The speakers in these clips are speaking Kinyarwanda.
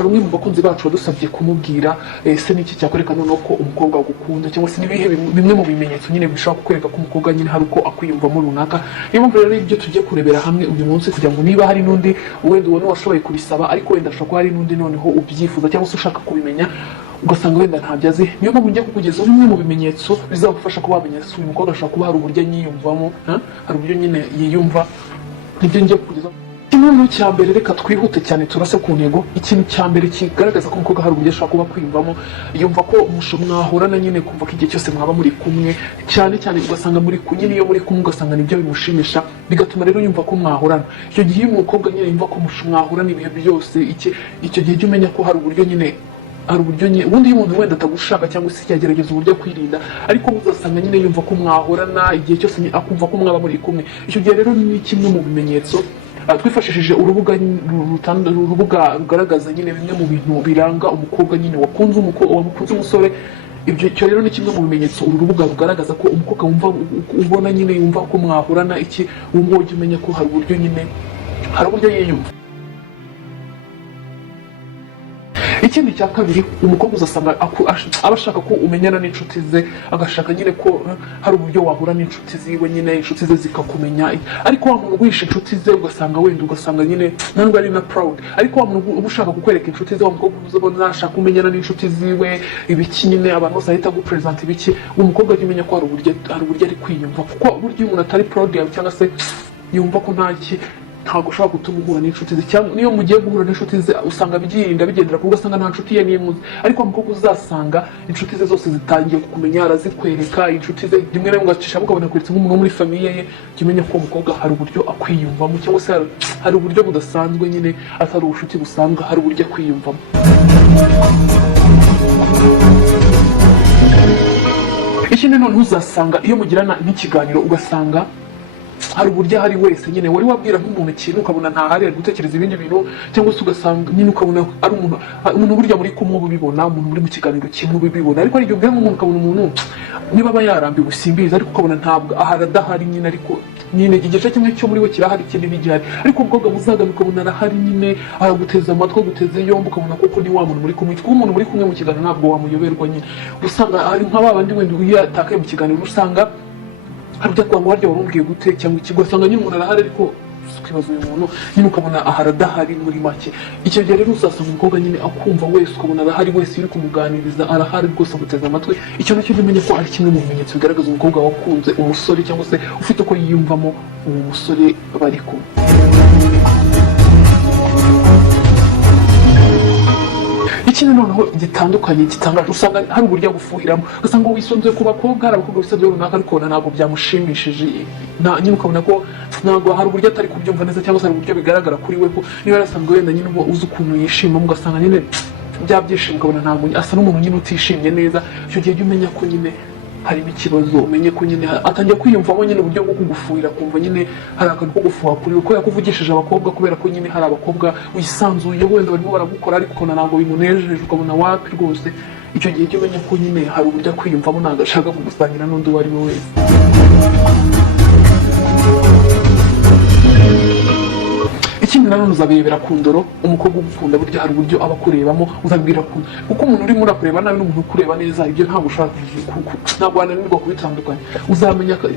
hari umwe mu bakunzi bacu badusabye kumubwira ese niki cyakwereka noneho ko umukobwa agukunda cyangwa se nibihe bimwe mu bimenyetso nyine bishobora kukwereka ko umukobwa nyine hari uko akwiyumvamo runaka. Niyo mpamvu rero ibyo tugiye kurebera hamwe uyu munsi kugira ngo niba hari n'undi wenda ubona washoboye kubisaba ariko wenda ashobora kuba hari n'undi noneho ubyifuza cyangwa se ushaka kubimenya ugasanga wenda ntabyo azi, niyo mpamvu ngiye kukugezaho bimwe mu bimenyetso bizagufasha kuba wamenya se uyu mukobwa ashobora kuba hari uburyo yiyumvamo, hari uburyo nyine yiyumva. Nibyo ngiye kukugezaho. Ikintu cya mbere reka twihute cyane turase ku ntego. Ikintu cya mbere kigaragaza ko umukobwa hari uburyo ashobora kuba kwiyumvamo, yumva ko mwahorana nyine kumva ko igihe cyose mwaba muri kumwe, cyane cyane ugasanga muri nyine iyo muri kumwe ugasanga nibyo bimushimisha, bigatuma rero yumva ko mwahorana. Icyo gihe uyu mukobwa nyine yumva ko mwahorana ibihe byose, icyo gihe jya umenya ko hari uburyo nyine ubundi iyo umuntu wenda atagushaka cyangwa se yagerageza uburyo kwirinda, ariko uzasanga nyine yumva ko mwahorana igihe cyose akumva ko mwaba muri kumwe. Icyo gihe rero ni kimwe mu bimenyetso twifashishije urubuga rugaragaza nyine bimwe mu bintu biranga umukobwa nyine wakunze umusore. Icyo rero ni kimwe mu bimenyetso uru rubuga rugaragaza ko umukobwa wumva ubona nyine yumva ko mwahorana wumva ujya umenya ko hari uburyo nyine hari uburyo yiyumva. Ikindi cya kabiri, umukobwa uzasanga aba ashaka ko umenyana n'inshuti ze, agashaka nyine ko hari uburyo wahura n'inshuti ziwe nyine inshuti ze zikakumenya, ariko wa muntu wishe inshuti ze ugasanga nyine ntabwo ari na proud, ariko wa muntu uba ushaka kukwereka inshuti ze, wa mukobwa uzabona ashaka kumenyana n'inshuti ziwe ibiki nyine abantu bose ahita gupresent ibiki, umukobwa ajya umenya ko hari uburyo ari kwiyumva, kuko buryo umuntu atari proud yawe cyangwa se yumva ko ntabwo ushobora gutuma uhura n'inshuti ze, cyangwa niyo mugiye guhura n'inshuti ze usanga bigendera kuko ugasanga nta nshuti ye n'imwe uzi, ariko umukobwa uzasanga inshuti ze zose zitangiye kukumenya, arazikwereka inshuti ze, rimwe na rimwe ugacisha mukabona akweretse nk'umuntu wo muri famiye ye, jya umenya ko umukobwa hari uburyo akwiyumvamo, cyangwa se hari uburyo budasanzwe nyine atari ubucuti busanzwe, hari uburyo akwiyumvamo. Ikindi noneho uzasanga iyo mugirana nk'ikiganiro ugasanga hari uburyo ahari wese nyine wari wabwira nk'umuntu ikintu ukabona ntahari ari gutekereza ibindi bintu, cyangwa se ugasanga nyine ukabona ari umuntu burya muri kumwe ubibona, umuntu muri mu kiganiro kimwe ubibona, ariko ari igihe ubwira nk'umuntu ukabona umuntu niba aba yarambiwe simbizi, ariko ukabona ntabwo adahari nyine, ariko nyine igice kimwe cyo muri we kirahari ikindi ntigihari, ariko umukobwa muzagana ukabona arahari nyine araguteza amatwi aguteze yombi, ukabona koko ni wa muntu muri kumwe, kuko umuntu muri kumwe mu kiganiro ntabwo wamuyoberwa nyine. Usanga hari nka babandi wenda iyo atakaye mu kiganiro usanga hari ibyo kwanga waryo warumbwiye gute cyangwa ikigo, usanga nyine umuntu arahari ariko ukibaza uyu muntu nyine ukabona adahari muri make. Icyo gihe rero uzasanga umukobwa nyine akumva wese, ukabona arahari wese uri kumuganiriza arahari rwose aguteza amatwi. Icyo nacyo umenye ko ari kimwe mu bimenyetso bigaragaza umukobwa wakunze umusore cyangwa se ufite uko yiyumvamo uwo musore bari kumwe. Ikindi noneho gitandukanye gitangaje, usanga hari uburyo agufuhiramo, ugasanga wisonzeye ku bakobwa, hari abakobwa bisabye runaka ariko ntabwo byamushimishije, nyine ukabona ko ntabwo hari uburyo atari kubyumva neza, cyangwa se hari uburyo bigaragara kuri we ko niba yarasanzwe wenda nyine uzi ukuntu yishimamo, ugasanga nyine bya byishimo ukabona ntabwo asa n'umuntu nyine utishimye neza. Icyo gihe jya umenya ko nyine harimo ikibazo, umenye ko nyine atangiye kwiyumvamo nyine uburyo bwo kugufuhira, kumva nyine hari akantu ko gufuha kuri we, ko yakuvugishije abakobwa kubera ko nyine hari abakobwa wisanzuye wenda barimo baragukora ariko ukabona ntabwo bimunejeje, ukabona wapi rwose. Icyo gihe jya umenya ko nyine hari uburyo kwiyumvamo, ntabwo ashaka kugusangira n'undi uwo ari we wese. Ikindi nanone uzabirebera ku ndoro, umukobwa ugukunda burya hari uburyo aba akurebamo, uzabwira kuko umuntu urimo urakureba nabi n'umuntu ukureba neza ibyo ntabwo ushaka, ntabwo wananirwa kubitandukanya.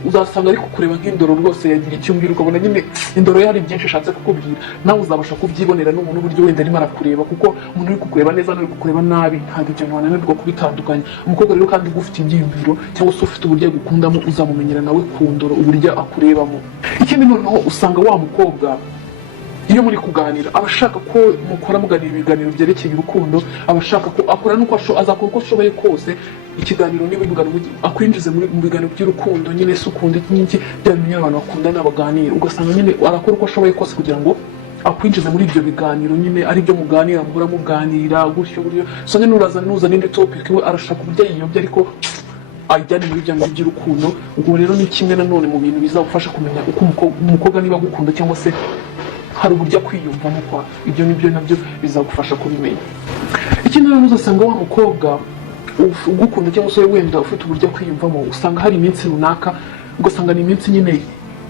Uzasanga ari kukureba nk'indoro rwose yagira icyo umbwira, ukabona nyine indoro ye hari byinshi ashatse kukubwira, nawe uzabasha kubyibonera n'umuntu uburyo wenda arimo arakureba, kuko umuntu uri kukureba neza n'uri kukureba nabi ntabwo ibyo wananirwa kubitandukanya. Umukobwa rero kandi ugufite ibyiyumviro cyangwa se ufite uburyo agukundamo uzamumenyera nawe ku ndoro uburyo akurebamo. Ikindi noneho usanga wa mukobwa iyo muri kuganira aba ashaka ko mukora muganira ibiganiro byerekeye urukundo, aba ashaka ko akora nuko azakora uko ashoboye kose ikiganiro niba akwinjize mu biganiro by'urukundo, nyine se ukunda iki byamenye abantu bakundana baganira, ugasanga nyine arakora uko ashoboye kose kugira ngo akwinjize muri ibyo biganiro, nyine ari byo muganira muhora muganira gutyo buryo. So nyine nuza n'indi topic we arashaka uburyo yiyobya ariko ajyane muri bya by'urukundo. Ubwo rero ni kimwe nanone mu bintu bizagufasha kumenya uko umukobwa niba agukunda cyangwa se hari uburyo kwiyumvamo kwa ibyo nibyo nabyo bizagufasha kubimenya. Ikindi rero uzasanga wa mukobwa ugukunda cyangwa se wenda ufite uburyo kwiyumvamo, usanga hari iminsi runaka ugasanga ni iminsi nyine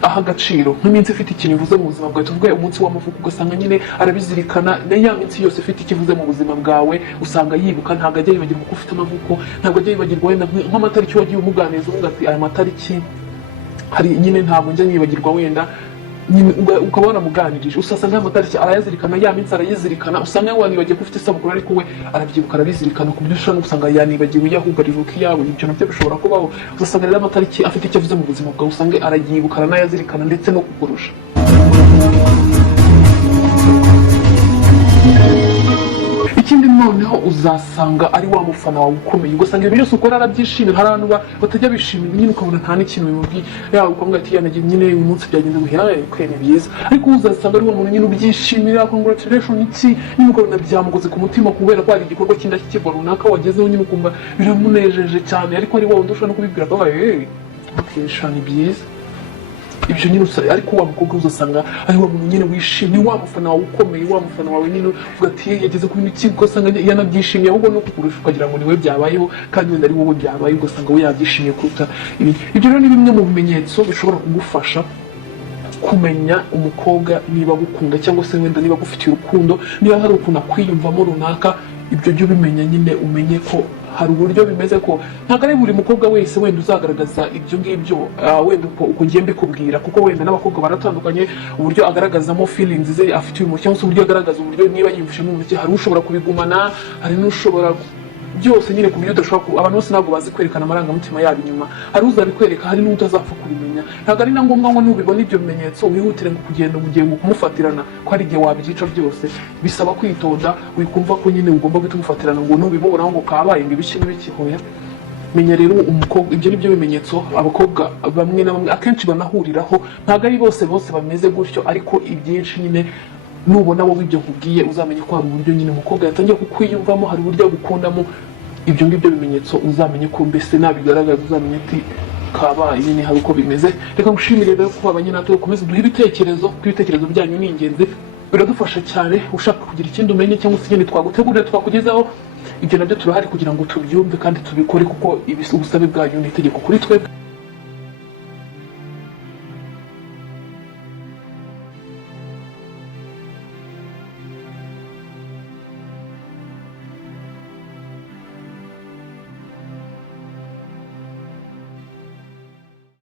aha agaciro nk'iminsi ifite ikintu ivuze mu buzima bwawe. Tuvuge umunsi w'amavuko ugasanga nyine arabizirikana, na ya minsi yose ifite ikivuze mu buzima bwawe usanga yibuka, ntabwo ajya yibagirwa ko ufite amavuko, ntabwo ajya yibagirwa wenda nk'amatariki wagiye umuganiza uvuga ati aya matariki hari nyine ntabwo njya nibagirwa wenda ukaba wanamuganirije, usanga amatariki arayazirikana, ya minsi arayizirikana, usanga wanibagiye ko ufite isabukuru ariko we arabyibuka arabizirikana ku buryo ushobora no gusanga yanibagiwe ahubwo aribuka iyawe. Ibyo nabyo bishobora kubaho, ugasanga rero amatariki afite icyo avuze mu buzima bwawe usanga arayibuka aranayazirikana ndetse no kukurusha. Ikindi noneho uzasanga ari wa mufana wawe ukomeye, ugasanga ibintu byose ukora arabyishimira. Hari abantu batajya bishimira nyine ukabona nta n'ikintu bimubwiye, yawe ukamubwira ati yanagiye nyine uyu munsi byagenze guhera kwene byiza, ariko uzasanga ari wa muntu nyine ubyishimira, congratulation iki nyine ukabona byamugoze ku mutima kubera ko hari igikorwa cy'indashyikirwa runaka wagezeho nyine ukumva biramunejeje cyane, ariko ari wa wundi ushobora no kubibwira ko ni byiza. Ibyo nyine ariko wa mukobwa uzasanga ari wa muntu nyine wishimye, wa mufana wawe ukomeye, wa mufana wawe nyine uvuga ati yageze ku bintu kimwe, ugasanga yanabyishimiye ahubwo no kukurusha ukagira ngo niwe byabayeho kandi wenda ari wowe byabaye, ugasanga we yabyishimiye kuruta ibindi. Ibyo rero ni bimwe mu bimenyetso bishobora kugufasha kumenya umukobwa niba agukunda cyangwa se wenda niba agufitiye urukundo, niba hari ukuntu akwiyumvamo runaka. Ibyo byo ubimenya nyine umenye ko hari uburyo bimeze ko ntabwo ari buri mukobwa wese wenda uzagaragaza ibyo ngibyo wenda uko ngiye mbikubwira, kuko wenda n'abakobwa baratandukanye uburyo agaragazamo feelings ze afitiye umuntu, cyangwa se uburyo agaragaza uburyo niba yiyumvishemo umuntu, hari ushobora kubigumana, hari n'ushobora byose nyine ku buryo udashobora abantu bose ntabwo bazi kwerekana amarangamutima yabo inyuma, hari uzabikwereka hari n'utazapfa kubimenya. Ntabwo ari na ngombwa ngo nubibona ibyo bimenyetso wihutire ngo kugenda umugiye ngo kumufatirana, ko hari igihe wabyica byose. Bisaba kwitonda, wikumva ko nyine ugomba guhita umufatirana ngo nubibona ngo kabaye ngo ibiki n'ibiki. Hoya menya rero umukobwa, ibyo ni byo bimenyetso abakobwa bamwe na bamwe akenshi banahuriraho. Ntabwo ari bose bameze gutyo, ariko ibyinshi nyine nubona wowe ibyo nkubwiye uzamenye ko hari uburyo nyine umukobwa yatangiye kukwiyumvamo, hari uburyo agukundamo. Ibyo ngibyo bimenyetso uzamenye ko mbese nabigaragaza uzamenye ati kabaye nyine hari uko bimeze. Reka ngushimire rero ko abanye natwe ukomeze duhe ibitekerezo, kuko ibitekerezo byanyu ni ingenzi, biradufasha cyane. Ushaka kugira ikindi umenye cyangwa se ikindi twagutegurira twakugezaho, ibyo nabyo turahari kugira ngo tubyumve kandi tubikore, kuko ubusabe bwanyu ni itegeko kuri twebwe.